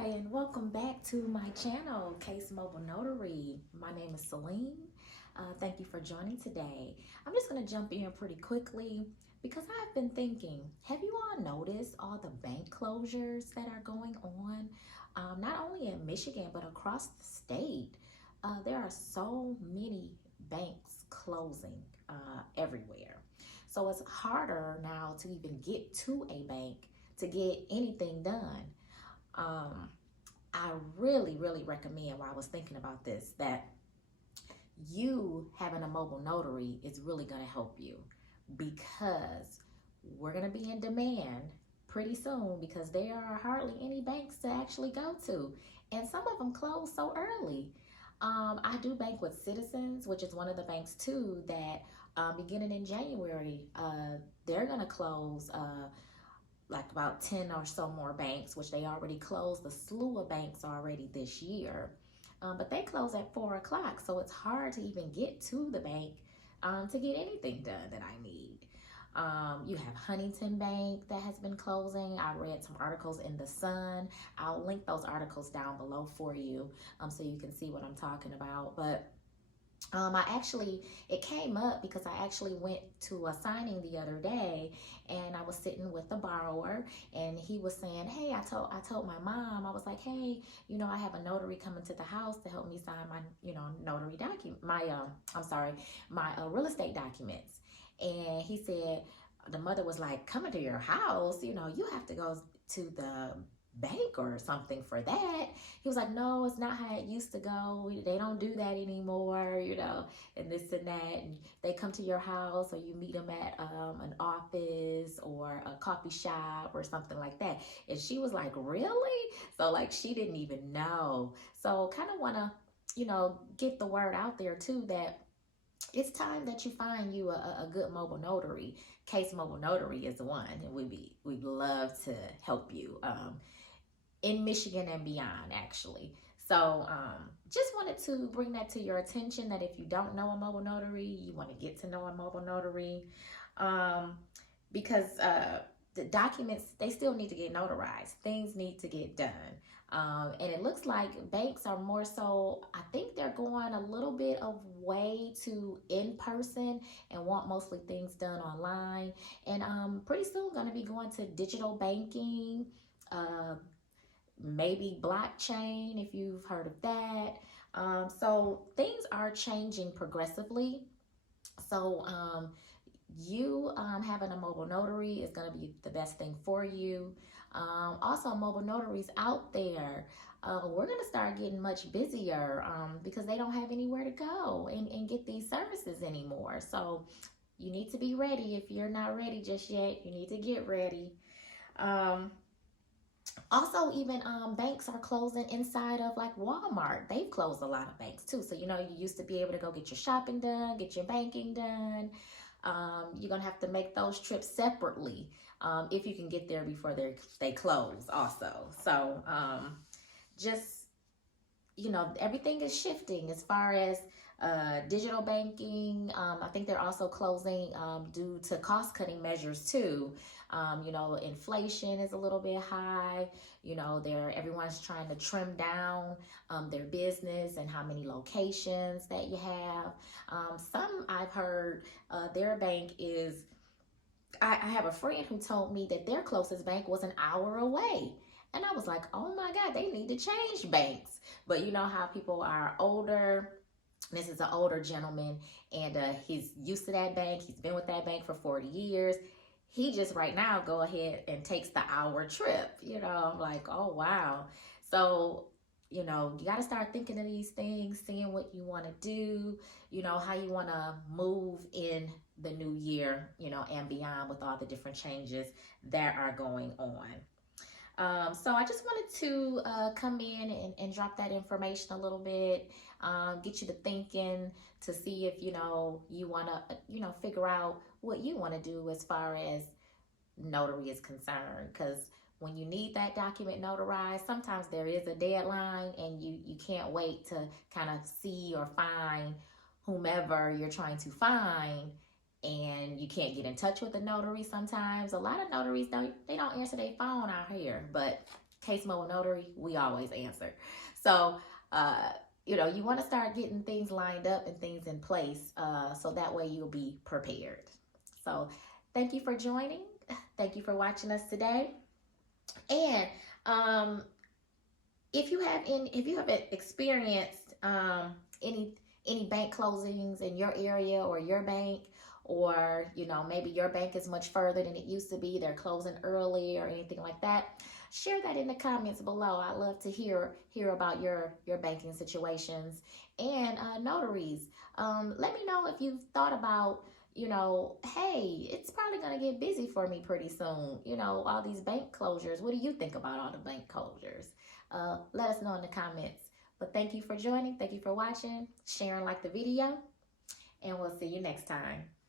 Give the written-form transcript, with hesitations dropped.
Hi, and welcome back to my channel, Kace Mobile Notary. My name is Celine. Thank you for joining today. I'm just going to jump in pretty quickly because I've been thinking, have you all noticed all the bank closures that are going on? Not only in Michigan, but across the state. There are so many banks closing everywhere. So it's harder now to even get to a bank to get anything done. I really recommend, while I was thinking about this, that you having a mobile notary is really going to help you, because we're going to be in demand pretty soon, because there are hardly any banks to actually go to, and some of them close so early. I do bank with Citizens, which is one of the banks too that beginning in January, they're going to close like about 10 or so more banks, which they already closed a slew of banks already this year. But they close at 4 o'clock, so it's hard to even get to the bank to get anything done that I need. You have Huntington Bank that has been closing. I read some articles in the Sun. I'll link those articles down below for you so you can see what I'm talking about. But it came up because I actually went to a signing the other day, and I was sitting with the borrower, and he was saying, hey, I told my mom, I was like, hey, I have a notary coming to the house to help me sign my, notary document, my real estate documents. And he said, the mother was like, coming to your house, you have to go to the bank or something for that. He was like, no, it's not how it used to go. They don't do that anymore, and this and that. And they come to your house, or you meet them at an office or a coffee shop or something like that. And she was like, really? So like, she didn't even know. So kind of want to, get the word out there too, that it's time that you find you a good mobile notary. Kace Mobile Notary is the one, and we'd love to help you in Michigan and beyond, actually. So just wanted to bring that to your attention, that if you don't know a mobile notary, you want to get to know a mobile notary, because the documents, they still need to get notarized. Things need to get done. And it looks like banks are more so, I think they're going a little bit of way to in-person and want mostly things done online. And pretty soon going to be going to digital banking, maybe blockchain, if you've heard of that. So things are changing progressively. So you having a mobile notary is going to be the best thing for you. Also, mobile notaries out there, we're going to start getting much busier because they don't have anywhere to go and get these services anymore. So you need to be ready. If you're not ready just yet, you need to get ready. Also, even banks are closing inside of like Walmart. They've closed a lot of banks too. So, you used to be able to go get your shopping done, get your banking done. You're going to have to make those trips separately if you can get there before they close also. So just, everything is shifting as far as digital banking. I think they're also closing due to cost-cutting measures too. Inflation is a little bit high. Everyone's trying to trim down their business and how many locations that you have. Some I've heard their bank is, I have a friend who told me that their closest bank was an hour away. And I was like, oh my God, they need to change banks. But you know how people are older. This is an older gentleman, and he's used to that bank. He's been with that bank for 40 years. He just right now go ahead and takes the hour trip. I'm like, oh, wow. So, you got to start thinking of these things, seeing what you want to do, how you want to move in the new year, and beyond, with all the different changes that are going on. So I just wanted to come in and drop that information a little bit, get you to thinking, to see if, you want to, figure out what you want to do as far as notary is concerned. Because when you need that document notarized, sometimes there is a deadline, and you can't wait to kind of see or find whomever you're trying to find, and you can't get in touch with the notary sometimes. A lot of notaries don't answer their phone out here, but Kace Mobile Notary, we always answer. So, you want to start getting things lined up and things in place, so that way you'll be prepared. So, thank you for joining. Thank you for watching us today. And um, if you have experienced any bank closings in your area or your bank, or maybe your bank is much further than it used to be, they're closing early or anything like that, share that in the comments below. I love to hear about your banking situations. And notaries, let me know if you've thought about, hey, it's probably going to get busy for me pretty soon, all these bank closures. What do you think about all the bank closures? Let us know in the comments. But thank you for joining. Thank you for watching, sharing, like the video, and we'll see you next time.